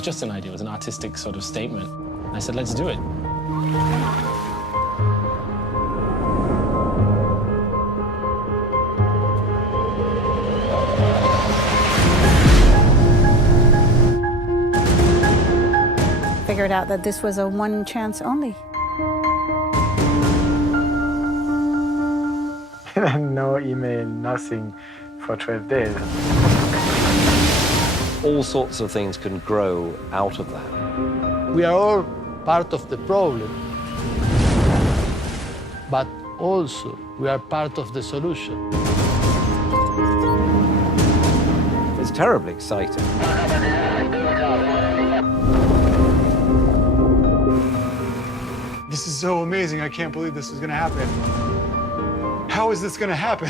was just an idea, it was an artistic sort of statement. And I said, let's do it. Figured out that this was a one chance only. No email, nothing for 12 days. All sorts of things can grow out of that. We are all part of the problem, but also we are part of the solution. It's terribly exciting. This is so amazing. I can't believe this is going to happen. How is this going to happen?